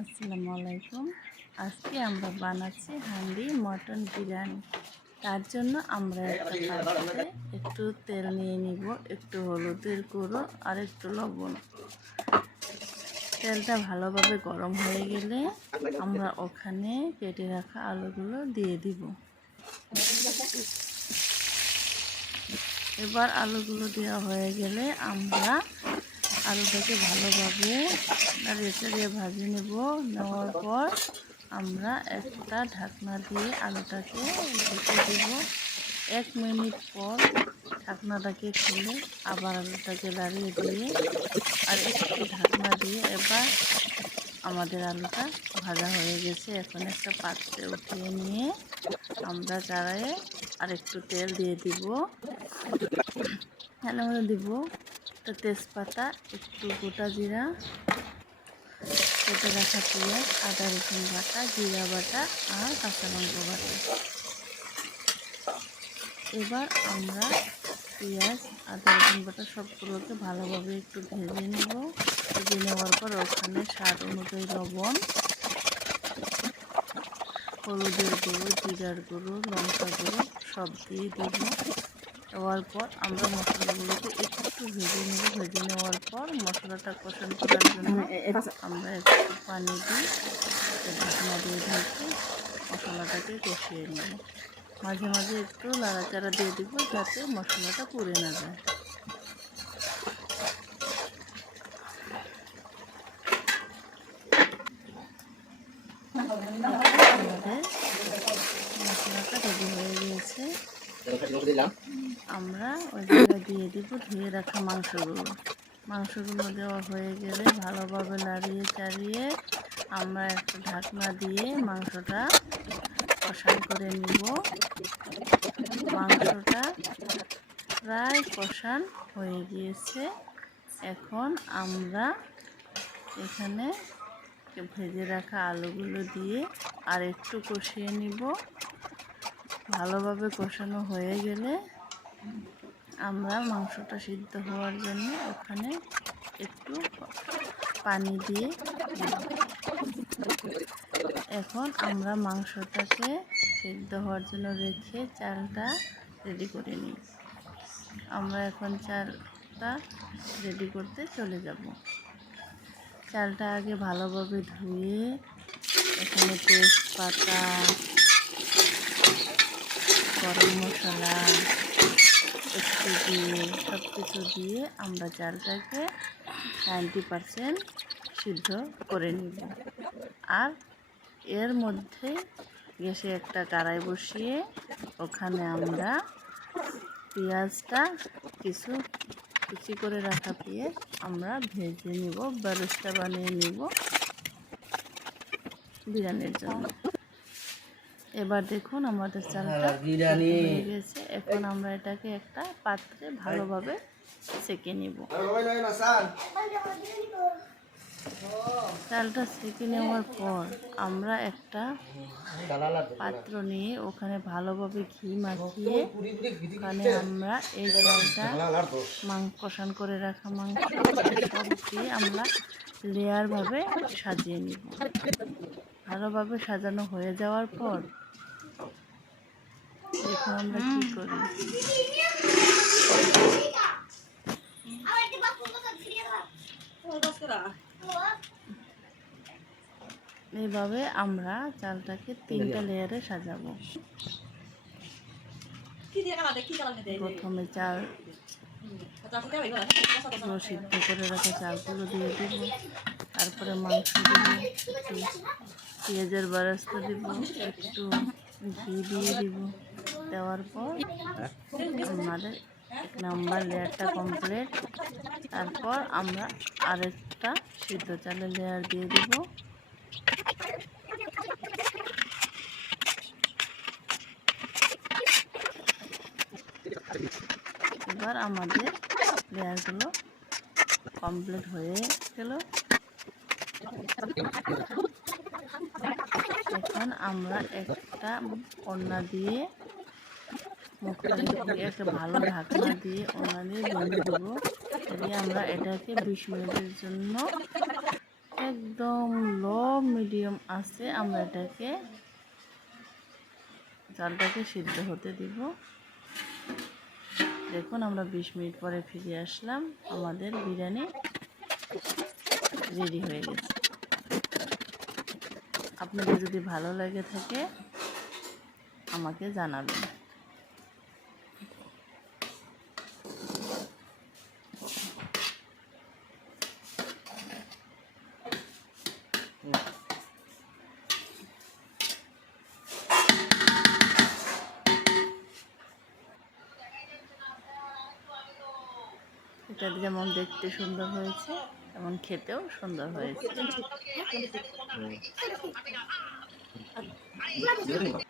আসসালামু আলাইকুম। আজকে আমরা বানাচ্ছি হান্ডি মটন বিরিয়ানি। তার জন্য আমরা একটা পাত্রে একটু তেল নিয়ে নিব, একটু হলুদের গুঁড়ো আর একটু লবণ। তেলটা ভালোভাবে গরম হয়ে গেলে আমরা ওখানে কেটে রাখা আলুগুলো দিয়ে দিব। এবার আলুগুলো দেওয়া হয়ে গেলে আমরা আলুটাকে ভালোভাবে নেড়ে ভাজে নেওয়ার পর আমরা একটা ঢাকনা দিয়ে আলুটাকে ঢেকে দেব। 1 মিনিট পর ঢাকনাটাকে খুলে আবার আলুটাকে লাড়িয়ে দিয়ে আর একটু ঢাকনা দিয়ে এবার আমাদের আলুটা ভাজা হয়ে গেছে। এখন একটা পাত্রে উঠিয়ে নিয়ে আমরা কড়াইয়ে আর একটু তেল দিয়ে দিব। এর মধ্যে দিব একটা তেজপাতা, একটু গোটা জিরা, কেটে রাখা পেঁয়াজ, আদা রসুন বাটা, জিরা বাটা আর কাঁচা লঙ্কা বাটা। এবার আমরা পেঁয়াজ, আদা রসুন বাটা সবগুলোকে ভালোভাবে একটু ভেজে নেব। ভেজে নেওয়ার পর ওখানে স্বাদ অনুযায়ী লবণ, হলুদের গুঁড়ো, জিরার গুঁড়ো, লঙ্কা গুঁড়ো সব দিয়ে দেব। দেওয়ার পর আমরা মশলাগুলোকে একটু ভেজে নেব। ভেজে নেওয়ার পর মশলাটা কষানো করার জন্য আমরা একটু পানি দিই, ঢাকনা দিয়ে ঢেকে মশলাটাকে কষিয়ে নেব। মাঝে মাঝে একটু নাড়াচাড়া দিয়ে দিব যাতে মশলাটা পুড়ে না যায়। আমাদের মশলাটা রেডি হয়ে গিয়েছে। আমরা ওই জায়গায় দিয়ে দিব ধুয়ে রাখা মাংসগুলো দেওয়া হয়ে গেলে ভালোভাবে নাড়িয়ে চাড়িয়ে আমরা একটা ঢাকনা দিয়ে মাংসটা কষান করে নিব। মাংসটা প্রায় কষান হয়ে গিয়েছে। এখন আমরা এখানে ভেজে রাখা আলুগুলো দিয়ে আর একটু কষিয়ে নিব। ভালোভাবে কষানো হয়ে গেলে আমরা মাংসটা সিদ্ধ হওয়ার জন্য ওখানে একটু পানি দিয়ে এখন আমরা মাংসটাকে সিদ্ধ হওয়ার জন্য রেখে চালটা রেডি করে নিই। আমরা এখন চালটা রেডি করতে চলে যাব। চালটা আগে ভালোভাবে ধুয়ে এখানে তেজপাতা, গরম মশলা একটু দিয়ে সব কিছু দিয়ে আমরা চালটাকে 90% সিদ্ধ করে নিব। আর এর মধ্যে গ্যাসে একটা কড়াই বসিয়ে ওখানে আমরা পেঁয়াজটা কিছু কুচি করে রাখা পেঁয়াজ আমরা ভেজে নিব, বেরেস্তা বানিয়ে নিব বিরিয়ানির জন্য। এবার দেখুন আমাদের চালটা হয়ে গেছে। এখন আমরা এটাকে একটা পাত্রে ভালোভাবে সেঁকে নিব। চালটা সেঁকে নেওয়ার পর আমরা একটা পাত্র নিয়ে ওখানে ভালোভাবে ঘি মাখিয়ে ওখানে আমরা এই চালটা কষান করে রাখা মাংস সব দিয়ে আমরা লেয়ারভাবে সাজিয়ে নিব। ভালোভাবে সাজানো হয়ে যাওয়ার পর এখন আমরা কি করি, এইভাবে আমরা চালটাকে 3টা লেয়ারে সাজাবো। প্রথমে চাল সিদ্ধ করে রাখা চালগুলো দিয়ে দিব, তারপরে মাংস দিব, একটু পেঁয়াজের বেরেস্তা দিব, একটু ঘি দিয়ে দিব। দেওয়ার পর আমাদের 1 নম্বর লেয়ারটা কমপ্লিট। তারপর আমরা আরেকটা সিদ্ধ চালের লেয়ার দিয়ে দিব। এবার আমাদের লেয়ারগুলো কমপ্লিট হয়ে গেল। এখন আমরা একটা ওড়না দিয়ে মুখটা একটা ভালো ঢাকনা দিয়ে ওড়না দিয়ে বেঁধে দেবো। দিয়ে আমরা এটাকে 20 মিনিটের জন্য একদম লো মিডিয়াম আছে আমরা এটাকে চালটাকে সিদ্ধ হতে দিব। দেখুন আমরা 20 মিনিট পরে ফিরে আসলাম, আমাদের বিরিয়ানি রেডি হয়ে গেছে। আপনাদের যদি ভালো লাগে থাকে আমাকে জানাবেন। এটা যেমন দেখতে সুন্দর হয়েছে তেমন খেতেও সুন্দর হয়েছে।